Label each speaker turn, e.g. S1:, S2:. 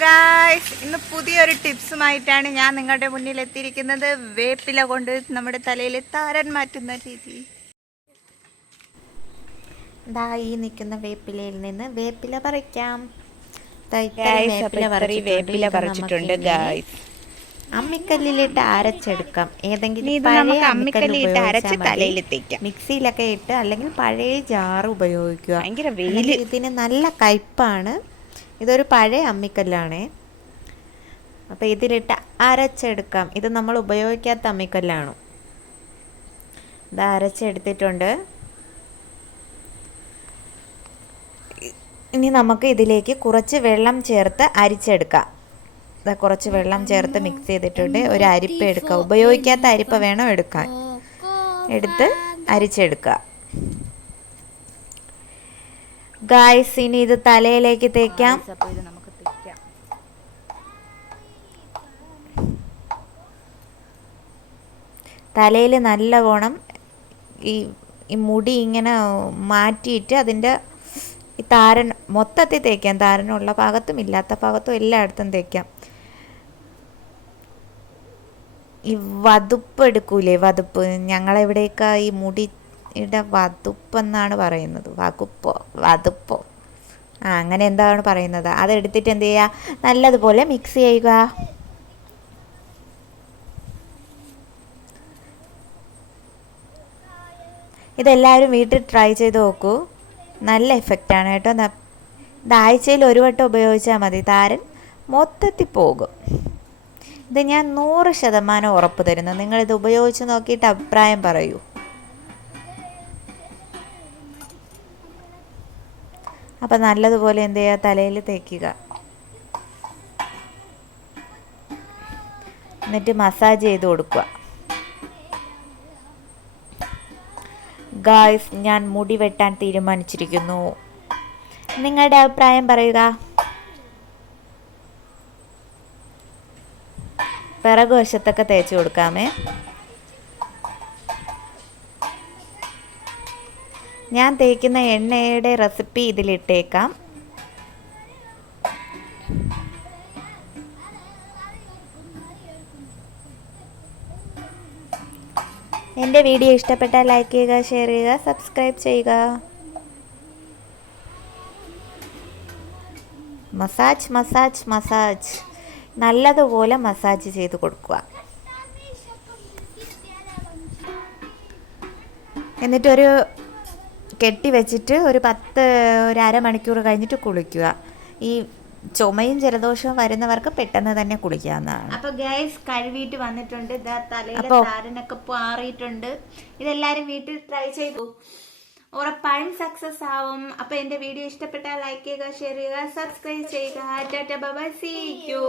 S1: Guys ഇന്ന് പുതിയൊരു ടിപ്സുമായിട്ടാണ് ഞാൻ നിങ്ങളുടെ മുന്നിൽ എത്തിയിരിക്കുന്നത്. വേപ്പില കൊണ്ട് നമ്മുടെ തലയിൽ താരൻ മാറ്റുന്ന രീതി.
S2: ദാ ഈ നിൽക്കുന്ന വേപ്പിലയിൽ നിന്ന് വേപ്പില പറിക്കാം.
S1: വേപ്പില പറിച്ചിട്ടുണ്ട്. ഗായ്സ്
S2: അമ്മിക്കല്ലിലിട്ട് അരച്ചെടുക്കാം. ഏതെങ്കിലും പഴയ അമ്മിക്കല്ല്
S1: അരച്ച്.
S2: മിക്സിയിലൊക്കെ ഇട്ട് അല്ലെങ്കിൽ പഴയ ജാർ ഉപയോഗിക്കുക. ഇതിന് നല്ല കയ്പാണ് ഇതൊരു പഴയ അമ്മിക്കല്ലാണേ. അപ്പോൾ ഇതിലിട്ട് അരച്ചെടുക്കാം. ഇത് നമ്മൾ ഉപയോഗിക്കാത്ത അമ്മിക്കല്ലാണ്. ഇത് അരച്ചെടുത്തിട്ടുണ്ട്. ഇനി നമുക്ക് ഇതിലേക്ക് കുറച്ച് വെള്ളം ചേർത്ത് അരിച്ചെടുക്കാം. ഇതാ കുറച്ച് വെള്ളം ചേർത്ത് മിക്സ് ചെയ്തിട്ടുണ്ട്. ഒരു അരിപ്പ എടുക്കുക ഉപയോഗിക്കാത്ത അരിപ്പ വേണം എടുക്കാൻ? എടുത്ത് അരിച്ചെടുക്കുക ഗായ്സ് ഇനി ഇത് തലയിലേക്ക് തേക്കാം.
S1: അപ്പോൾ ഇത് നമുക്ക് തേക്കാം.
S2: തലയിൽ നല്ല ഈ ഈ മുടി ഇങ്ങനെ മാറ്റിയിട്ട് അതിന്റെ ഈ താരൻ മൊത്തത്തിൽ തേക്കാം. താരനുള്ള ഭാഗത്തും ഇല്ലാത്ത ഭാഗത്തും എല്ലായിടത്തും തേക്കാം. ഈ വതുപ്പ് എടുക്കൂലേ വതുപ്പ്? ഞങ്ങളെവിടെയൊക്കെ ഈ മുടിയുടെ വതുപ്പ് എന്നാണ് പറയുന്നത്. വകുപ്പോ വതുപ്പോ ആ അങ്ങനെ എന്താണ് പറയുന്നത്? അതെടുത്തിട്ട് എന്ത് ചെയ്യുക നല്ലതുപോലെ മിക്സ് ചെയ്യുക. ഇതെല്ലാവരും വീട്ടിൽ ട്രൈ ചെയ്ത് നോക്കൂ. നല്ല എഫക്റ്റാണ് കേട്ടോ. ഇത് ആഴ്ചയിൽ ഒരു വട്ടം ഉപയോഗിച്ചാൽ മതി. താരൻ മൊത്തത്തിൽ പോകും. ഇത് ഞാൻ നൂറ് ശതമാനം ഉറപ്പ് തരുന്നു. നിങ്ങളിത് ഉപയോഗിച്ച് നോക്കിയിട്ട് അഭിപ്രായം പറയൂ. അപ്പം നല്ലതുപോലെ എന്ത് ചെയ്യുക? തലയിൽ തേക്കുക. എന്നിട്ട് മസാജ് ചെയ്ത് കൊടുക്കുക. ഗായ്സ് ഞാൻ മുടി വെട്ടാൻ തീരുമാനിച്ചിരിക്കുന്നു. നിങ്ങളുടെ അഭിപ്രായം പറയുക. പിറകുവശത്തൊക്കെ തേച്ച് കൊടുക്കാമേ. ഞാൻ തേക്കുന്ന എണ്ണയുടെ റെസിപ്പി ഇതിലിട്ടേക്കാം. എന്റെ വീഡിയോ ഇഷ്ടപ്പെട്ടാൽ ലൈക്ക് ചെയ്യുക ഷെയർ ചെയ്യുക സബ്സ്ക്രൈബ് ചെയ്യുക. Massage massage massage. നല്ലതുപോലെ മസാജ് ചെയ്ത് കൊടുക്കുക. എന്നിട്ടൊരു കെട്ടി വെച്ചിട്ട് ഒരു പത്ത് ഒരു അരമണിക്കൂർ കഴിഞ്ഞിട്ട് കുളിക്കുക. ഈ ചുമയും ജലദോഷവും വരുന്നവർക്ക് പെട്ടെന്ന് തന്നെ കുളിക്കാവുന്നതാണ്
S1: അപ്പൊ ഗൈസ് കഴുകിയിട്ട് വന്നിട്ടുണ്ട്. ഇതാ തലയിലെ താരനൊക്കെ പാറിയിട്ടുണ്ട് ഇതെല്ലാരും വീട്ടിൽ ട്രൈ ചെയ്തു. ഉറപ്പായും സക്സസ് ആവും. അപ്പൊ എന്റെ വീഡിയോ ഇഷ്ടപ്പെട്ടാൽ ലൈക്ക് ചെയ്യുക ഷെയർ ചെയ്യുക സബ്സ്ക്രൈബ് ചെയ്യുക. Tata bye see you